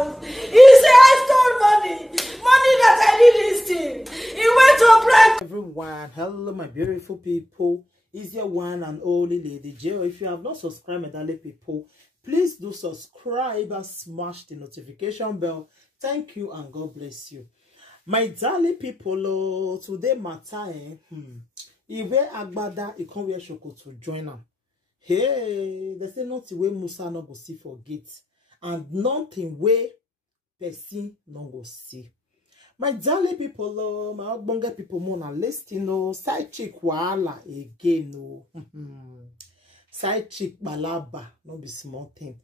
house. He said, I stole money. Money that I didn't steal. He went to break. Everyone, hello my beautiful people. It's your one and only Lady J. If you have not subscribed, my darling people, please do subscribe and smash the notification bell. Thank you and God bless you. My darling people, today matter, Iwe Agbada, he can't wear shoko to join them. Hey, they say nothing way Musa no go see forget, and nothing way person no go see. My darling people, my ogbonge people, more na listening, side chick wahala again, side chick balaba, no be small thing.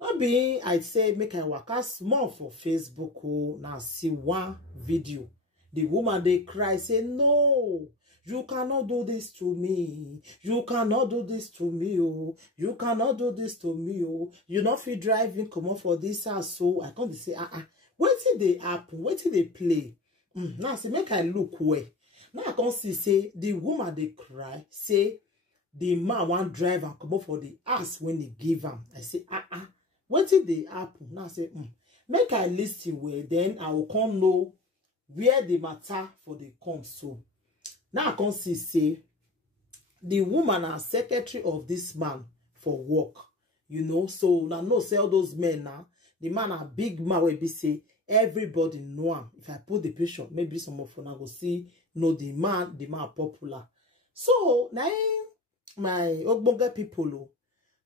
No be, I'd say make I waka small for Facebook, now see one video. The woman they cry, say no. You cannot do this to me. You cannot do this to me, oh. You cannot do this to me, oh. You not feel driving, come on for this house, so I can't say, wait till they happen, wait till they play. Now, say, make I look where. Now, I can't see, say, the woman they cry, say, the man want drive and come up for the ass when they give him. I say, wait till they happen. Now, I say, make I listen where, then I will come know where the matter for the come, so. Now I can see say the woman are secretary of this man for work, so now no say all those men now. The man a big man will be say everybody know him. If I put the picture, maybe some of you now go see know the man popular. So now my ogbonge people,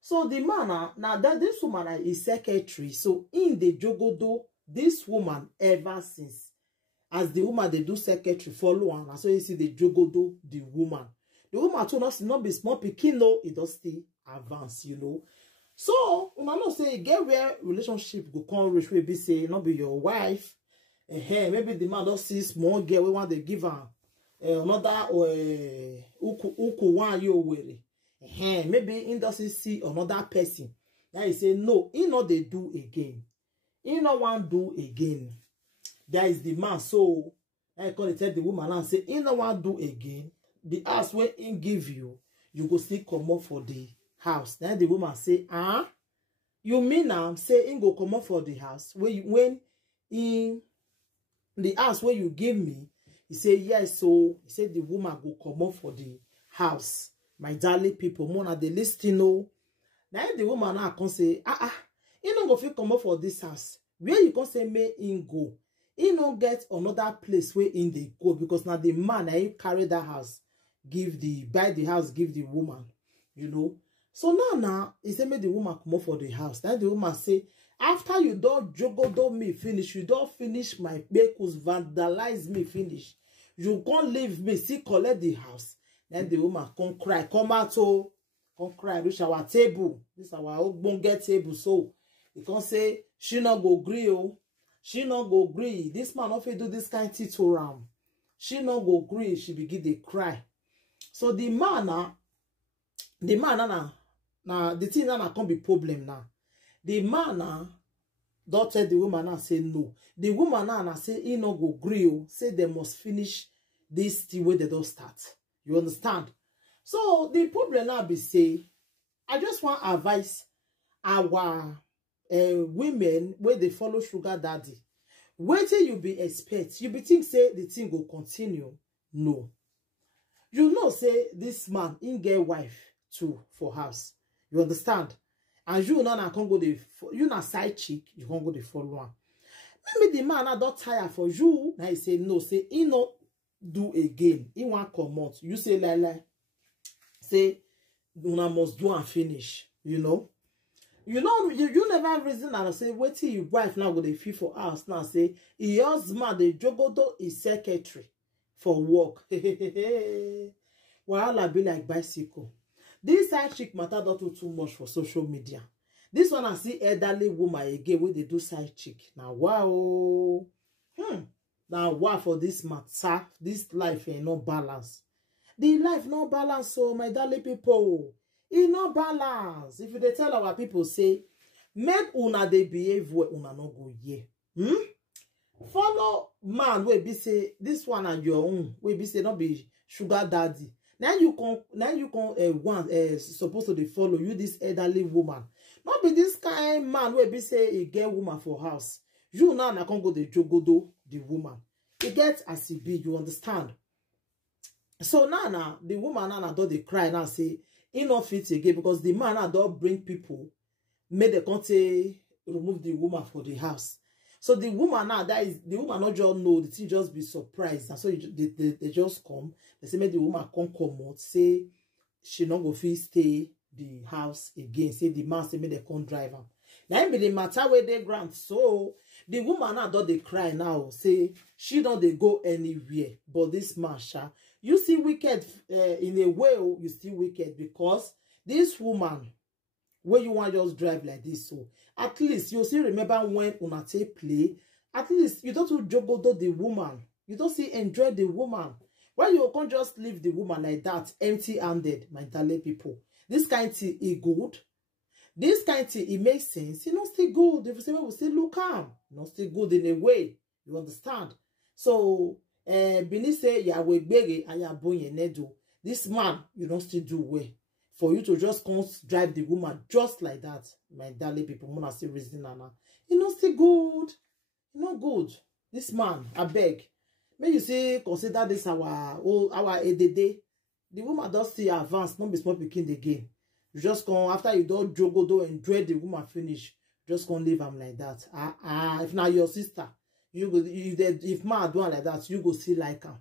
so the man now that this woman is secretary, so in the jogodo this woman ever since. As the woman they do secretary follow on, so you see the jogodo the woman. The woman told us not be small pikin, no, it does still advance, So una know say get where relationship go come reach we be say not be your wife. Maybe the man don't see small girl we want to give her another uku one you worry. Maybe he doesn't see another person. Now he say no, he not they do again. He not want do again. There is the man, so I call it tell the woman and say, you know what do again. The house when he give you, you go still come up for the house. Then the woman say, you mean now say he go come up for the house when in the house where you give me, he say yes, so he said the woman go come up for the house. My darling people, more they listen, Now the woman now can say, he don't go fit come up for this house. Where you can say may in go. He don't get another place where in they go because now the man I carry that house, buy the house, give the woman, So now he say make the woman come up for the house. Then the woman say, after you don't jogo me finish, you don't finish my Bcoz, vandalize me finish. You can't leave me, see collect the house. Then the woman come cry, come out, come cry, reach our table. This is our ogbonge table. So he can say she not go gree, she not go gree. This man not do this kind of thing to am. She not go gree. She begin to cry. So the man now, the thing now can't be problem now. The man now don't tell the woman now say no. The woman now say he not go gree. Say they must finish this thing where they don't start. You understand? So the problem now be say, I just want to advise our women where they follow sugar daddy. Wait till you be expect. You be think say the thing will continue. No. You know say this man in get wife too for house. You understand? And you know I can't go the you not side chick, you can't go the follow one. Maybe the man I don't tire for you. Now he say no, say he not do again. He want come out. You say lie. Say una must do and finish, You never reason and say, wait till your wife now go the fee for us now. Say, he husband, the jogodo is secretary for work. Wahala be like bicycle. This side chick matter don't do too much for social media. This one I see elderly woman again where they do side chick. Now wow. Now wow for this matter. This life ain't no balance. The life no balance, so my darling people. It no balance. If they tell our people say, make una they behave where una no go ye. Follow man where be say this one and your own. Where be say not be sugar daddy. Now you can want supposed to follow you this elderly woman. Not be this kind man where be say he get woman for house. You now na can't go the jogodo the woman. He gets as he be, you understand? So now the woman now do they cry now say he not fit again because the man now don't bring people, make the country remove the woman for the house. So the woman now that is the woman not just know the thing just be surprised. And so they just come. They say make the woman come out, say she not go fit stay the house again. Say the man say make they come drive her. Now be the matter where they grant. So the woman now don't they cry now. Say she don't they go anywhere. But this man, you see wicked in a way. You still wicked because this woman where you want just drive like this. So at least you still remember when una take play. At least you don't jogodo the woman. You don't see enjoy the woman. Why you can't just leave the woman like that empty-handed, my darling people? This kind of thing is good. This kind of thing, it makes sense. It's not still good. If you say, we still look calm. Not still good in a way. You understand? So, Bini say, ya we bege and ya bonye nedo. This man, you don't still do well. For you to just come drive the woman just like that, my darling people, mona still reason nana. It's not still good. It's not good. This man, I beg. May you say, consider this our ADD. The woman does still advance, not be small picking again. You just come after you don't jogodo and dread the woman finish. Just can't leave him like that. If not your sister, you go if man do like that, you go see like her.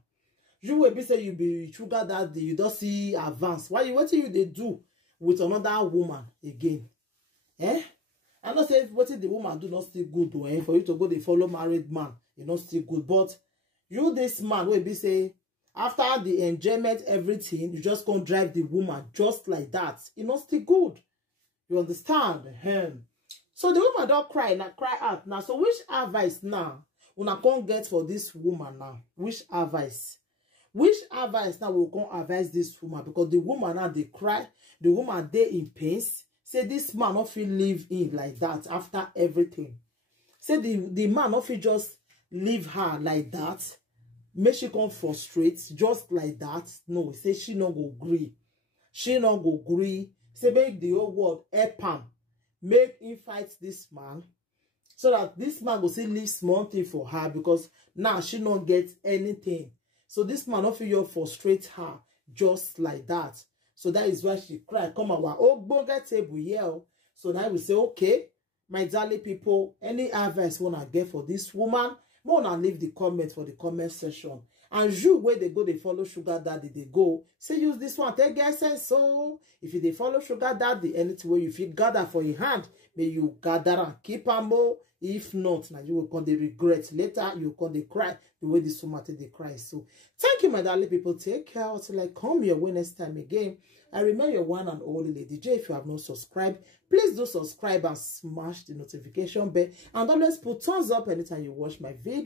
You will be say you be sugar daddy, you don't see advance. Why you what you they do with another woman again? Eh? I don't say what the woman do not still good though, for you to go they follow married man, you not still good. But you this man will be say after the enjoyment, everything, you just can't drive the woman just like that. It not still good. You understand? So the woman don't cry, now cry out now. So which advice now? Una can't get for this woman now. Which advice? Which advice now will come advise this woman? Because the woman now they cry, the woman they in pains. Say this man not feel live in like that after everything. Say the man not feel just leave her like that. Make she come frustrate just like that. No, say she not go agree. She not go agree. Say make the whole world help him. Make him fight this man. So that this man will still leave small thing for her. Because now she not get anything. So this man not feel you frustrate her just like that. So that is why she cry. Come on, oh, bonga table here. So now we say, okay, my darling people, any advice wanna get for this woman? Wanna leave the comment for the comment section. And you where they go, they follow sugar daddy, they go. Say use this one, take get sense. So if you they follow sugar daddy, anything where you feel gather for your hand, may you gather and keep on more. If not, now you will come the regret. Later, you will come the cry the way this woman they cry. So thank you, my darling people. Take care until I come your way next time again. I remain your one and only Lady J. If you have not subscribed, please do subscribe and smash the notification bell. And always put thumbs up anytime you watch my video.